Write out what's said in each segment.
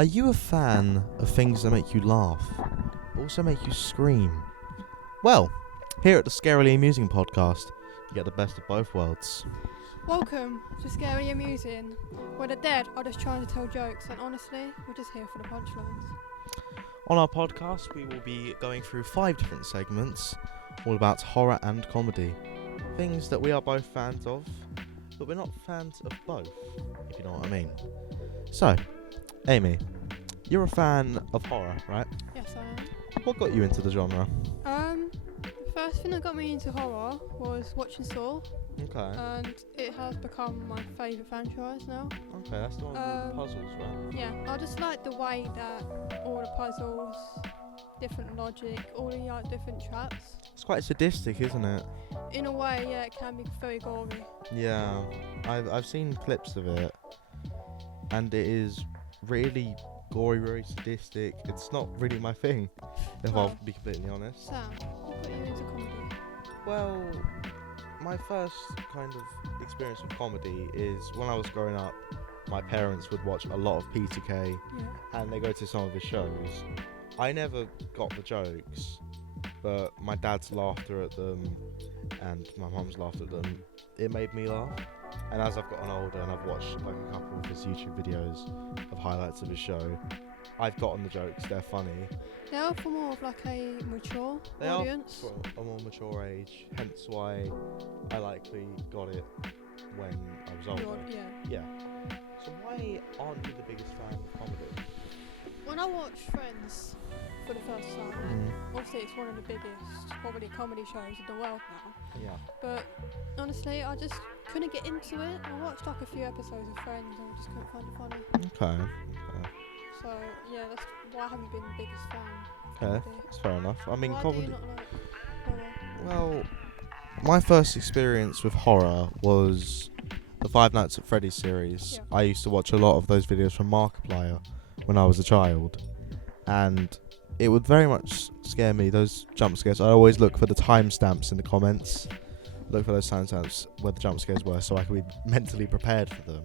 Are you a fan of things that make you laugh, but also make you scream? Well, here at the Scarily Amusing Podcast, you get the best of both worlds. Welcome to Scarily Amusing, where the dead are just trying to tell jokes, and honestly, we're just here for the punchlines. On our podcast, we will be going through 5 different segments, all about horror and comedy. Things that we are both fans of, but we're not fans of both, if you know what I mean. So, Amy, you're a fan of horror, right? Yes, I am. What got you into the genre? The first thing that got me into horror was watching Saw, Okay. and it has become my favourite franchise now. Okay, that's the one with the puzzles, right? Yeah, I just like the way that all the puzzles, different logic, all the different traps. It's quite sadistic, isn't it? In a way, yeah, it can be very gory. Yeah, I've seen clips of it, and it is really gory, very sadistic. It's not really my thing, if I'll be completely honest. Sam, what got you into comedy? Well, my first kind of experience with comedy is when I was growing up, my parents would watch a lot of PTK, and they go to some of his shows. I never got the jokes, but my dad's laughter at them and my mum's laughter at them, it made me laugh. And as I've gotten older and I've watched like a couple of his YouTube videos of highlights of his show, I've gotten the jokes, they're funny. They are for more of like a mature audience. They are for a more mature age, hence why I likely got it when I was older. Yeah. So why aren't you the biggest fan of comedy? When I watched Friends for the first time, obviously it's one of the biggest probably comedy shows in the world now. Yeah. But honestly, I just couldn't get into it. I watched like a few episodes of Friends and I just couldn't find it funny. Okay. So yeah, that's why I haven't been the biggest fan of Okay, comedy. that's fair enough. I mean, Why comedy. do you not like horror? Well, my first experience with horror was the Five Nights at Freddy's series. Yeah. I used to watch a lot of those videos from Markiplier when I was a child, and it would very much scare me, those jump scares. I always look for the timestamps in the comments, look for those timestamps where the jump scares were so I could be mentally prepared for them.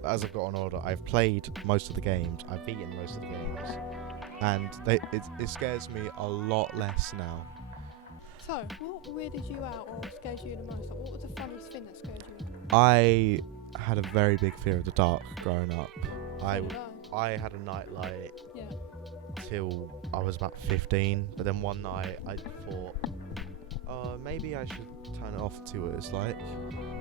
But as I've gotten older, I've played most of the games, I've beaten most of the games, and it scares me a lot less now. So, what weirded you out or scared you the most? Like, what was the funniest thing that scared you? I had a very big fear of the dark growing up. So did I had a nightlight Yeah. till I was about 15, but then one night I thought, maybe I should turn it off to see what it's like.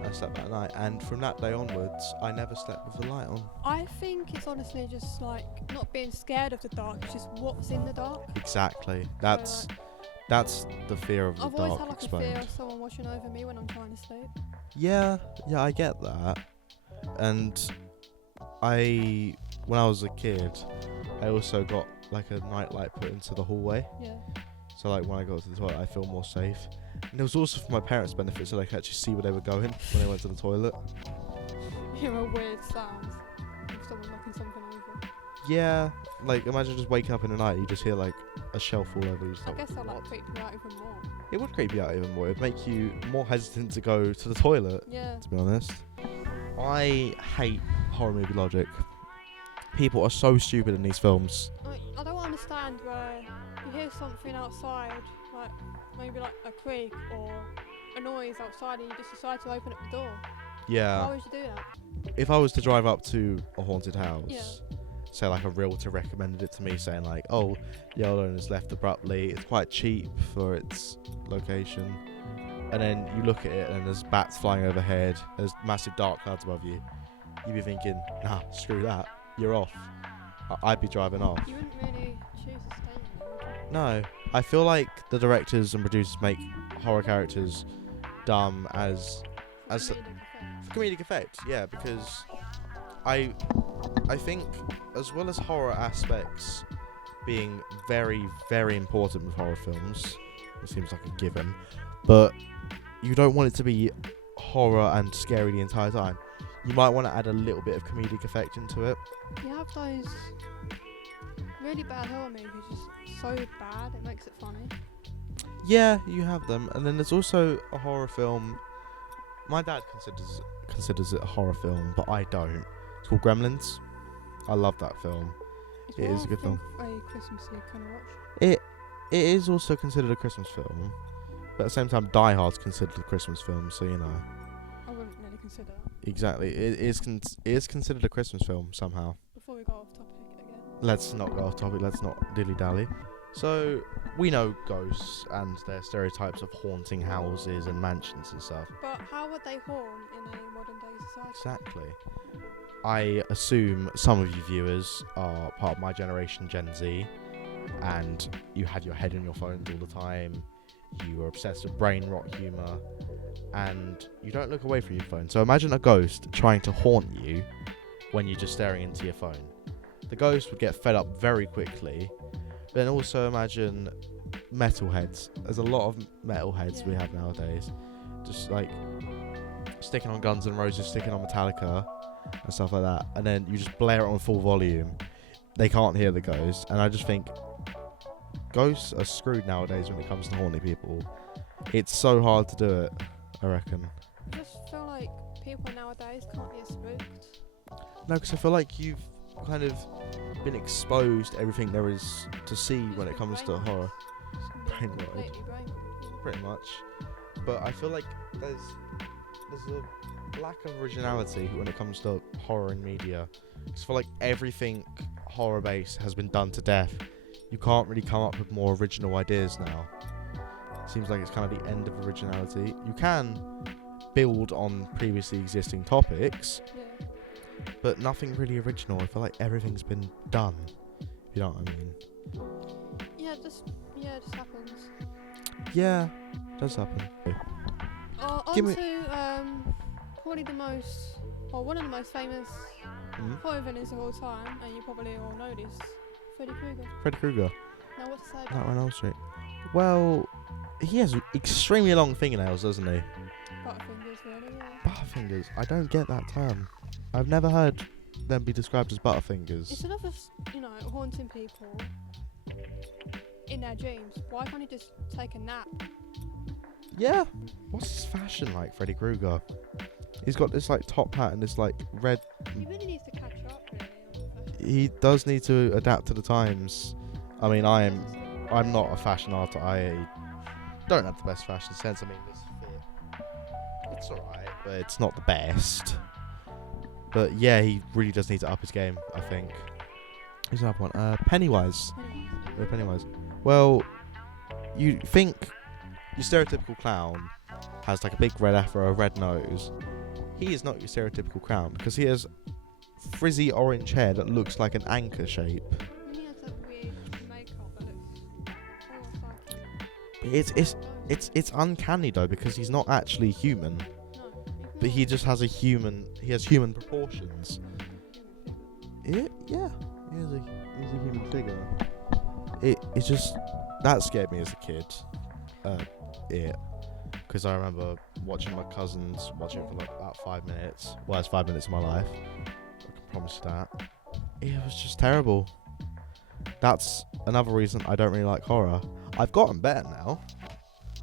I slept that night, and from that day onwards, I never slept with the light on. I think it's honestly just like not being scared of the dark, it's just what's in the dark. Exactly. That's the fear of the I've always dark had like a explained. fear of someone watching over me when I'm trying to sleep. Yeah, I get that. And when I was a kid, I also got like a nightlight put into the hallway. Yeah. So like when I got to the toilet, I feel more safe. And it was also for my parents' benefit, so they could actually see where they were going when they went to the toilet. Hear a weird sound of someone knocking something over. Yeah, like imagine just waking up in the night, you just hear like a shelf fall over you. I guess that like creep you out even more. It would creep you out even more. It'd make you more hesitant to go to the toilet, Yeah. to be honest. I hate horror movie logic. People are so stupid in these films. Like, I don't understand where you hear something outside, like maybe like a creak or a noise outside, and you just decide to open up the door. Yeah. Why would you do that? If I was to drive up to a haunted house, Yeah. say like a realtor recommended it to me, saying like, oh, the old owner's left abruptly, it's quite cheap for its location, and then you look at it and there's bats flying overhead, there's massive dark clouds above you, you'd be thinking, nah, screw that, you're off. I'd be driving off. You wouldn't really choose to stay in there, would you? No, I feel like the directors and producers make horror characters dumb as for comedic effect, yeah, because I think as well as horror aspects being very, very important with horror films, it seems like a given, but you don't want it to be horror and scary the entire time. You might want to add a little bit of comedic effect into it. You have those really bad horror movies, just so bad it makes it funny. Yeah, you have them, and then there's also a horror film. My dad considers it a horror film, but I don't. It's called Gremlins. I love that film. It's It is a good film. A Christmassy kind of watch. It is also considered a Christmas film, but at the same time, Die Hard's considered a Christmas film, so you know. I wouldn't really consider that. Exactly, it is considered a Christmas film somehow. Before we go off topic again. Let's not go off topic. Let's not dilly dally. So we know ghosts and their stereotypes of haunting houses and mansions and stuff. But how would they haunt in a modern day society? Exactly. I assume some of you viewers are part of my generation, Gen Z, and you had your head in your phones all the time. You were obsessed with brain rot humour, and you don't look away from your phone. So imagine a ghost trying to haunt you when you're just staring into your phone. The ghost would get fed up very quickly. Then also imagine metalheads. There's a lot of metalheads we have nowadays. Just like sticking on Guns N' Roses, sticking on Metallica and stuff like that. And then you just blare it on full volume. They can't hear the ghost. And I just think ghosts are screwed nowadays when it comes to haunting people. It's so hard to do it, I reckon. I just feel like people nowadays can't get spooked. No, because I feel like you've kind of been exposed to everything there is to see when it comes to horror. Brainwashed. Pretty much. But I feel like there's a lack of originality when it comes to horror in media. I feel like everything horror based has been done to death. You can't really come up with more original ideas now. Seems like it's kind of the end of originality. You can build on previously existing topics, but nothing really original. I feel like everything's been done. You know what I mean? It just happens. Yeah, it does happen. Probably one of the most famous horror villains of all time, and you probably all know this, Freddy Krueger. Freddy Krueger. Now what to say about Nightmare on Elm Street. Well, he has extremely long fingernails, doesn't he? Butterfingers, really, yeah. Butterfingers. I don't get that term. I've never heard them be described as butterfingers. Instead of us, haunting people in their dreams, why can't he just take a nap? Yeah. What's his fashion like, Freddy Krueger? He's got this like top hat and this like red. He really needs to catch up, really. On the fashion. He does need to adapt to the times. I mean, I'm not a fashion artist. I don't have the best fashion sense. I mean, this fit, it's alright, but it's not the best. But yeah, he really does need to up his game, I think. Who's another one? Pennywise. Pennywise. Well, you think your stereotypical clown has like a big red afro, a red nose. He is not your stereotypical clown because he has frizzy orange hair that looks like an anchor shape. He has that weird makeup that looks It's uncanny though because he's not actually human. But he just has human proportions. Yeah, he's a human figure. It's just that scared me as a kid. Because I remember watching my cousins watching it for like about 5 minutes. Well, it's 5 minutes of my life. I can promise you that. It was just terrible. That's another reason I don't really like horror. I've gotten better now.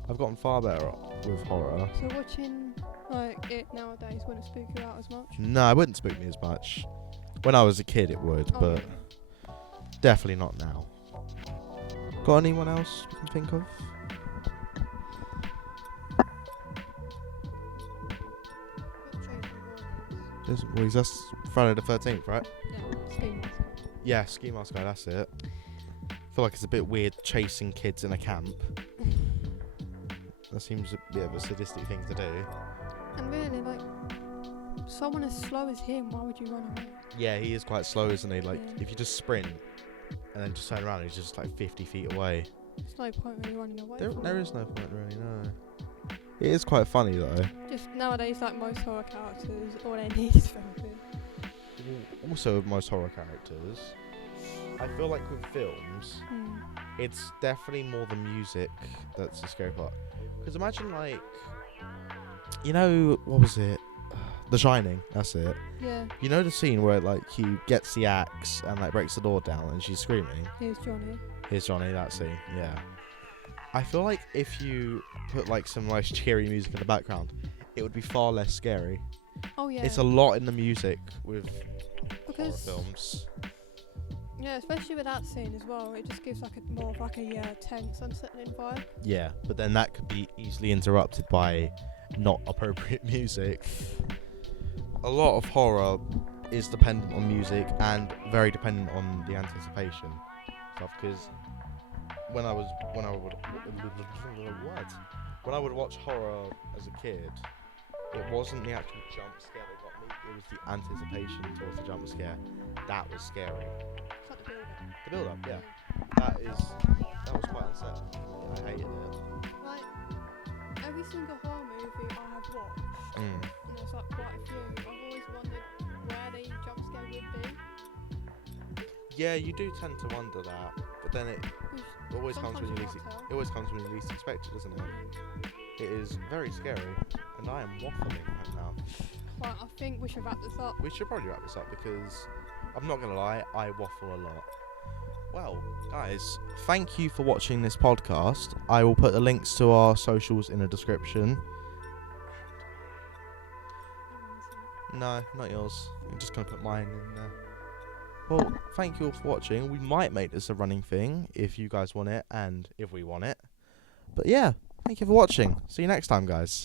I've gotten far better with horror. So watching it nowadays wouldn't spook you out as much? No, it wouldn't spook me as much. When I was a kid it would, but definitely not now. Got anyone else you can think of? That's Friday the 13th, right? Yeah, Ski Mask. Yeah, Ski Mask Guy, that's it. I feel like it's a bit weird chasing kids in a camp. That seems a bit of a sadistic thing to do. And really, like, someone as slow as him, why would you run away? Yeah, he is quite slow, isn't he? Like, if you just sprint and then just turn around, he's just like 50 feet away. There's no point really running away. There is no point really, no. It is quite funny though. Just nowadays, like most horror characters, all they need is therapy. Also, with most horror characters, I feel like with films, it's definitely more the music that's the scary part. Because imagine like, what was it? The Shining, that's it. Yeah. You know the scene where like he gets the axe and like breaks the door down and she's screaming? Here's Johnny, that scene, yeah. I feel like if you put like some nice cheery music in the background, it would be far less scary. Oh yeah. It's a lot in the music with horror because films. Yeah, especially with that scene as well. It just gives like a more of like a tense, unsettling vibe. Yeah, but then that could be easily interrupted by not appropriate music. A lot of horror is dependent on music and very dependent on the anticipation stuff. Because when I would watch horror as a kid, it wasn't the actual jump scare that got me. It was the anticipation towards the jump scare that was scary. It's like the build-up. The build-up, yeah. That was quite unsettling. Yeah, I hated it. Like, every single horror movie I have watched, and there's like quite a few, I've always wondered where the jump scare would be. Yeah, you do tend to wonder that, but then it always comes when you least expect it, doesn't it? It is very scary, and I am waffling right now. Right, I think we should wrap this up. We should probably wrap this up because I'm not gonna lie, I waffle a lot. Well, guys, thank you for watching this podcast. I will put the links to our socials in the description. No, not yours. I'm just gonna put mine in there. Well, thank you all for watching. We might make this a running thing if you guys want it and if we want it. But yeah, thank you for watching. See you next time, guys.